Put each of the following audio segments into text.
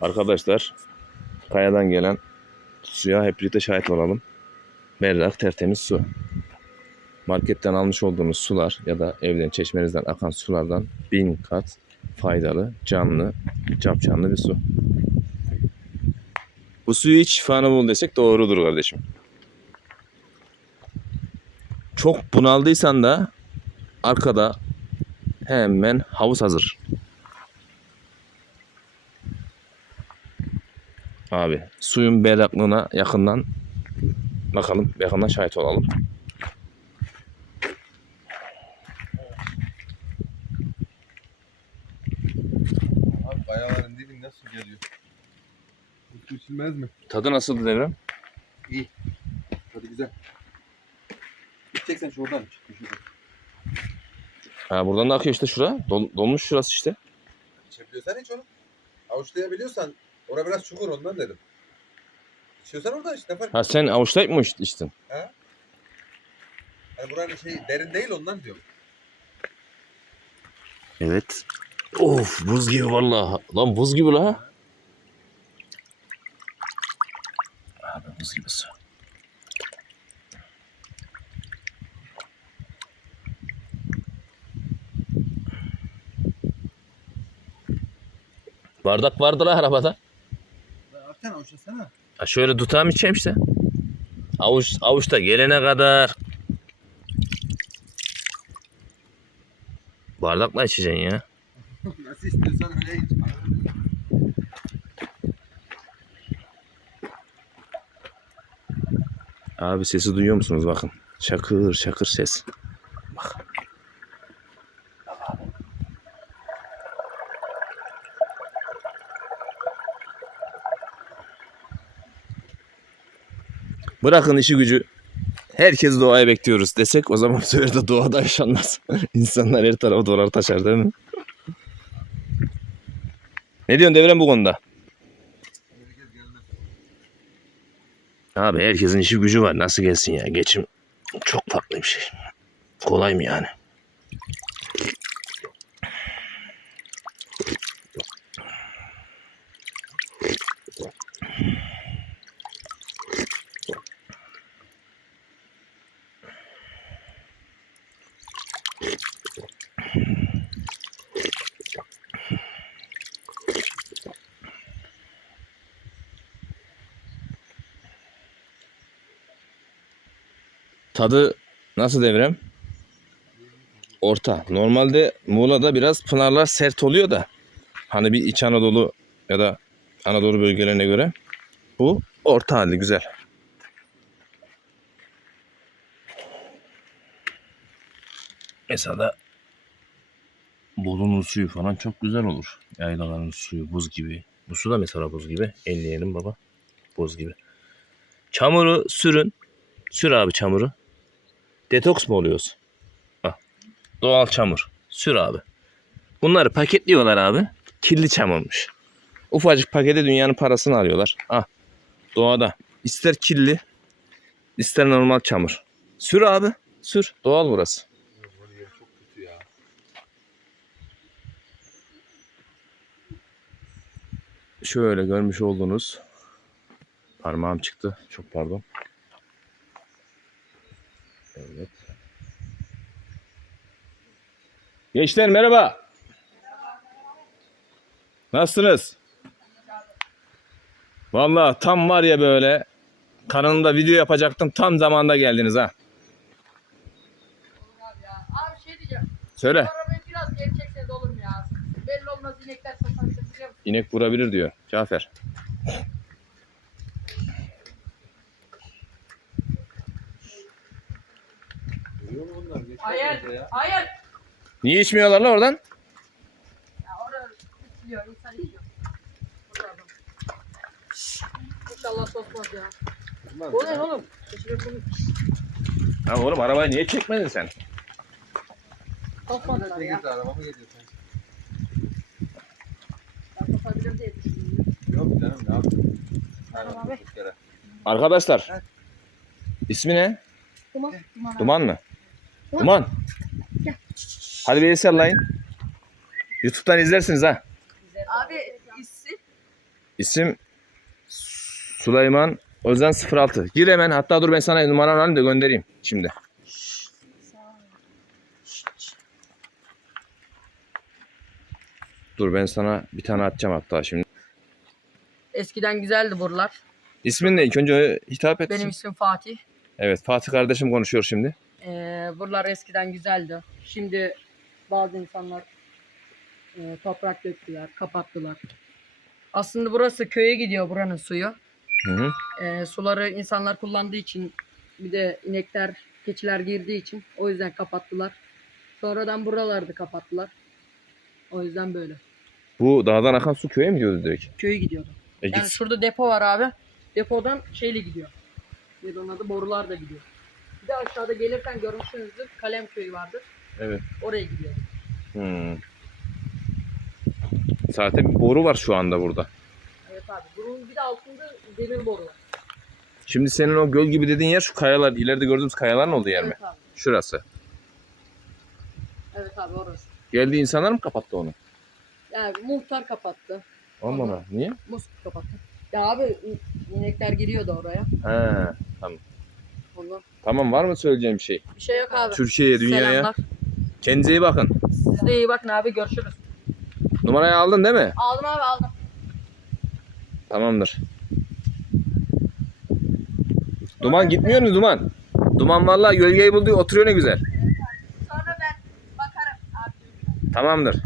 Arkadaşlar kayadan gelen suya hep birlikte şahit olalım. Berrak tertemiz su. Marketten almış olduğunuz sular ya da evden çeşmenizden akan sulardan bin kat faydalı, canlı, capcanlı bir su. Bu suyu iç şifanı bul desek doğrudur kardeşim. Çok bunaldıysan da arkada hemen havuz hazır. Abi suyun berraklığına yakından bakalım yakından şahit olalım. Abi kayaların dibin nasıl geliyor? Su içilmez mi? Tadı nasıldı devrem? Hadi güzel. Gideceksen şuradan çık. Şuradan. Ha buradan da akıyor işte şura. Dol- dolmuş şurası işte. İçebiliyorsan iç onu. Avuçlayabiliyorsan orada biraz çukur ondan dedim. İçiyorsan oradan iç ne fark Ha sen avuçlayıp mı iç- içtin? Hani buranın şey derin değil ondan diyorum. Evet. Of buz gibi vallahi. Lan buz gibi la. Abi buz gibi su. Bardak vardı la arabada. Arkan avuçlasana. Ha şöyle içeyim işte. Avuç, avuçta gelene kadar. Bardakla içeceksin ya. Nasıl istiyorsan öyle iç. Abi sesi duyuyor musunuz bakın. Şakır şakır ses. Bırakın işi gücü. Herkes doğaya bekliyoruz desek o zaman bu de doğada yaşanmaz. İnsanlar her tarafa dolar taşar değil mi? Ne diyorsun Devrem bu konuda? Abi herkesin işi gücü var. Nasıl gelsin ya? Geçim çok farklı bir şey. Kolay mı yani? Tadı nasıl devrem? Orta. Normalde Muğla'da biraz pınarlar sert oluyor da hani bir İç Anadolu ya da Anadolu bölgelerine göre bu orta halde güzel. Mesela Bolu'nun suyu falan çok güzel olur. Yaylaların suyu buz gibi. Bu su da mesela buz gibi. Elleyelim baba. Buz gibi. Çamuru sürün. Sür abi çamuru. Detoks mu oluyoruz? Bak. Doğal çamur. Sür abi. Bunları paketliyorlar abi. Kirli çamurmuş. Ufacık pakete dünyanın parasını alıyorlar. Ah. Doğada. İster kirli, ister normal çamur. Sür abi. Sür. Doğal burası. Şöyle görmüş olduğunuz parmağım çıktı. Çok pardon. Gençler merhaba. Nasılsınız? Vallahi tam var ya böyle kanalımda video yapacaktım. Tam zamanda geldiniz ha. Şey diyeceğim. Söyle. İnek vurabilir diyor. Cafer. Hayır. Hayır. Niye içmiyorlar lan oradan? Ya orada içiliyor. insan içiyor. Burada adam. İnşallah sokmaz ya. Bu ne oğlum? Ya oğlum arabayı niye çekmedin sen? sokmadılar ya. girdi araba mı geliyor sen? Ben sokabilirim diye düşündüm. Yok canım ne yaptın? Tamam Araba abi. Arkadaşlar. Evet. İsmi ne? Duman. Duman. Duman mı? Duman. Duman. Hadi bir el sallayın. Youtube'dan izlersiniz ha. Abi issi. İsim Süleyman Özen 06. Gir hemen. Hatta dur ben sana numaranı alayım da göndereyim şimdi. Dur ben sana bir tane atacağım hatta şimdi. Eskiden güzeldi buralar. İsmin ne? İlk önce hitap et. Benim ismim Fatih. Evet Fatih kardeşim konuşuyor şimdi. Ee, buralar eskiden güzeldi. Şimdi bazı insanlar e, toprak döktüler, kapattılar. Aslında burası köye gidiyor buranın suyu. Hı hı. Ee, suları insanlar kullandığı için bir de inekler, keçiler girdiği için o yüzden kapattılar. Sonradan buraları da kapattılar. O yüzden böyle. Bu dağdan akan su köye mi gidiyordu direkt? Köye gidiyordu. E Yani git. şurada depo var abi. Depodan şeyle gidiyor. Ne onun adı? Borular da gidiyor. Bir de aşağıda gelirken görmüşsünüzdür. Kalem köyü vardır. Evet. Oraya gidiyor. Hmm. Zaten bir boru var şu anda burada. Evet abi. Bunun bir de altında demir boru var. Şimdi senin o göl gibi dediğin yer şu kayalar, ileride gördüğümüz kayaların olduğu yer mi? Evet abi. Şurası. Evet abi orası. Geldiği insanlar mı kapattı onu? Yani muhtar kapattı. Aman ha. Niye? Musluk kapattı. Ya abi in- inekler giriyordu oraya. He. Ondan. Tamam var mı söyleyeceğim bir şey? Bir şey yok abi. Türkiye'ye, dünyaya. Selamlar. Kendinize iyi bakın. Siz de iyi bakın abi. Görüşürüz. Numarayı aldın değil mi? Aldım abi aldım. Tamamdır. Duman gitmiyor mu Duman? Duman vallahi gölgeyi buldu oturuyor ne güzel. Sonra ben bakarım abi. Tamamdır.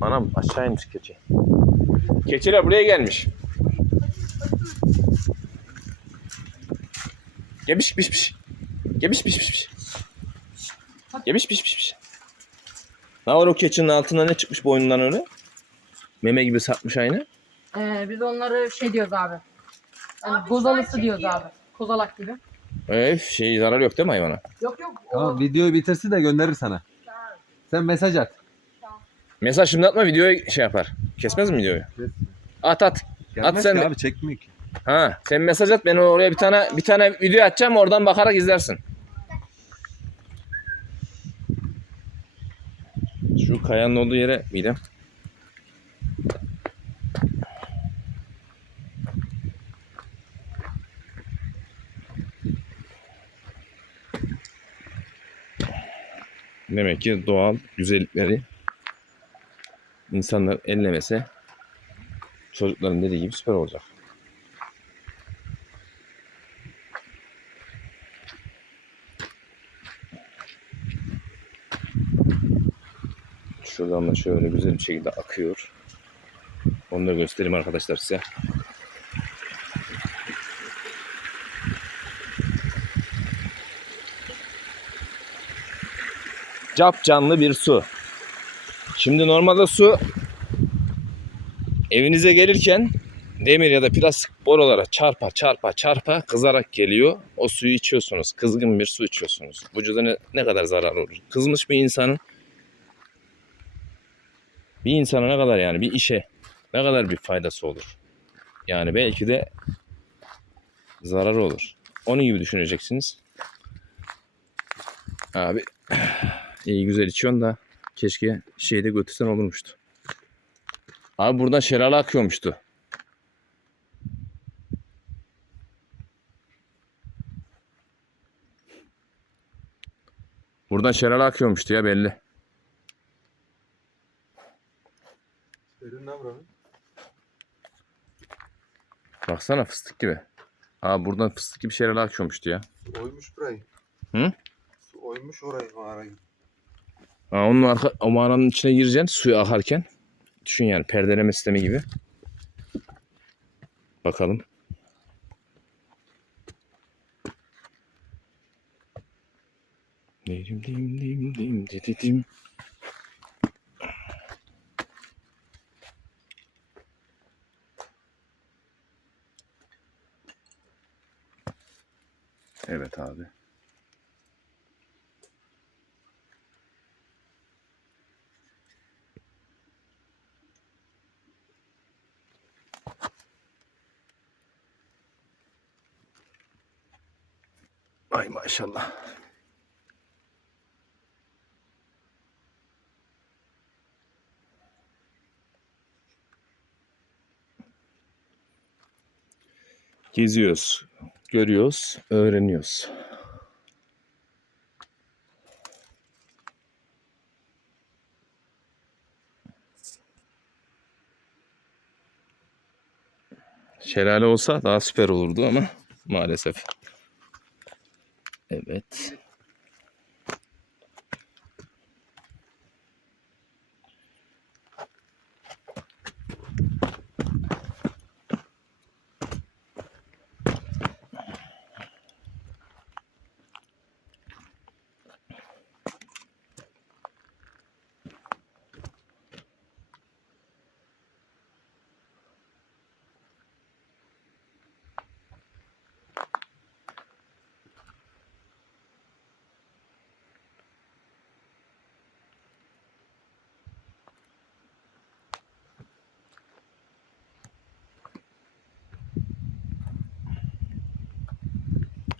Anam aşağı inmiş keçi. Keçiler buraya gelmiş. Gemiş piş piş. Gemiş piş piş piş. Gemiş piş piş piş. Ne var o keçinin altında ne çıkmış boynundan öyle? Meme gibi satmış aynı. Ee, biz onları şey diyoruz abi. Yani gozalısı diyoruz abi. Kozalak gibi. Öf şey zarar yok değil mi hayvana? Yok yok. O... Tamam videoyu bitirsin de gönderir sana. Sen mesaj at. Mesaj şimdi atma videoyu şey yapar. Kesmez mi videoyu? At at. Gelmez sen ki abi çekmiyor ki. Ha, sen mesaj at ben oraya bir tane bir tane video atacağım oradan bakarak izlersin. Şu kayanın olduğu yere midem. Demek ki doğal güzellikleri insanlar ellemese çocukların dediği gibi süper olacak. Şuradan da şöyle güzel bir şekilde akıyor. Onu da göstereyim arkadaşlar size. Cap canlı bir su. Şimdi normalde su evinize gelirken demir ya da plastik borulara çarpa çarpa çarpa kızarak geliyor. O suyu içiyorsunuz. Kızgın bir su içiyorsunuz. Vücuda ne, ne kadar zarar olur. Kızmış bir insanın bir insana ne kadar yani bir işe ne kadar bir faydası olur. Yani belki de zararı olur. Onun gibi düşüneceksiniz. Abi iyi güzel içiyorsun da keşke şeyde götürsen olurmuştu. Abi buradan şelale akıyormuştu. Buradan şelale akıyormuştu ya belli. Senin ne buranın? Baksana fıstık gibi. Abi buradan fıstık gibi şelale akıyormuştu ya. Su oymuş burayı. Hı? Su oymuş orayı mağarayı. Ha, onun arka, o mağaranın içine gireceksin suyu akarken. Düşün yani perdeleme sistemi gibi. Bakalım. Dim dim dim dim di di dim. Evet abi. Ay maşallah. Geziyoruz görüyoruz, öğreniyoruz. Şelale olsa daha süper olurdu ama maalesef. Evet.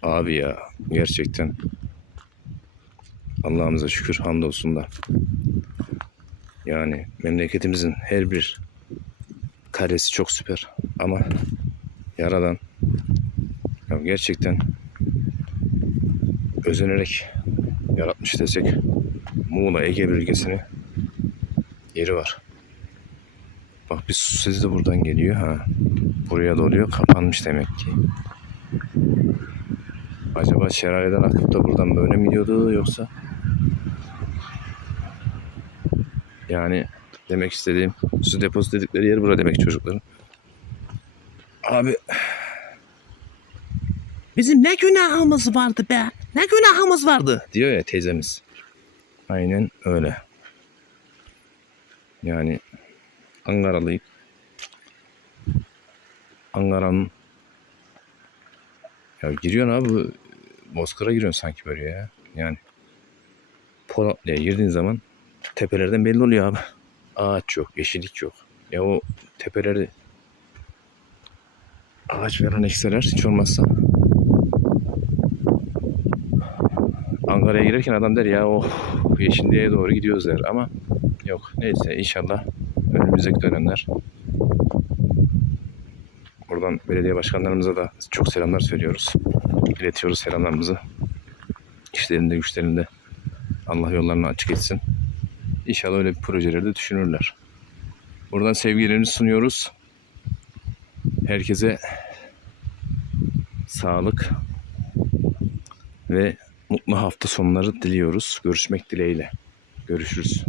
Abi ya gerçekten Allah'ımıza şükür hamdolsun da yani memleketimizin her bir karesi çok süper ama yaradan ya gerçekten özenerek yaratmış desek Muğla Ege bölgesini yeri var. Bak bir su sesi de buradan geliyor ha. Buraya doluyor kapanmış demek ki. Acaba şelaleden akıp da buradan böyle mi gidiyordu yoksa? Yani demek istediğim su deposu dedikleri yer bura demek çocukların. Abi bizim ne günahımız vardı be? Ne günahımız vardı? Diyor ya teyzemiz. Aynen öyle. Yani Ankaralıyım. Ankara'nın ya giriyorsun abi Bozkır'a giriyorsun sanki böyle ya. Yani Polatlı'ya girdiğin zaman tepelerden belli oluyor abi. Ağaç yok, yeşillik yok. Ya o tepeleri ağaç veren ekseler hiç olmazsa Ankara'ya girerken adam der ya oh yeşilliğe doğru gidiyoruz der ama yok neyse inşallah önümüzdeki dönemler buradan belediye başkanlarımıza da çok selamlar söylüyoruz iletiyoruz selamlarımızı. İşlerinde güçlerinde Allah yollarını açık etsin. İnşallah öyle bir projeleri de düşünürler. Buradan sevgilerimizi sunuyoruz. Herkese sağlık ve mutlu hafta sonları diliyoruz. Görüşmek dileğiyle. Görüşürüz.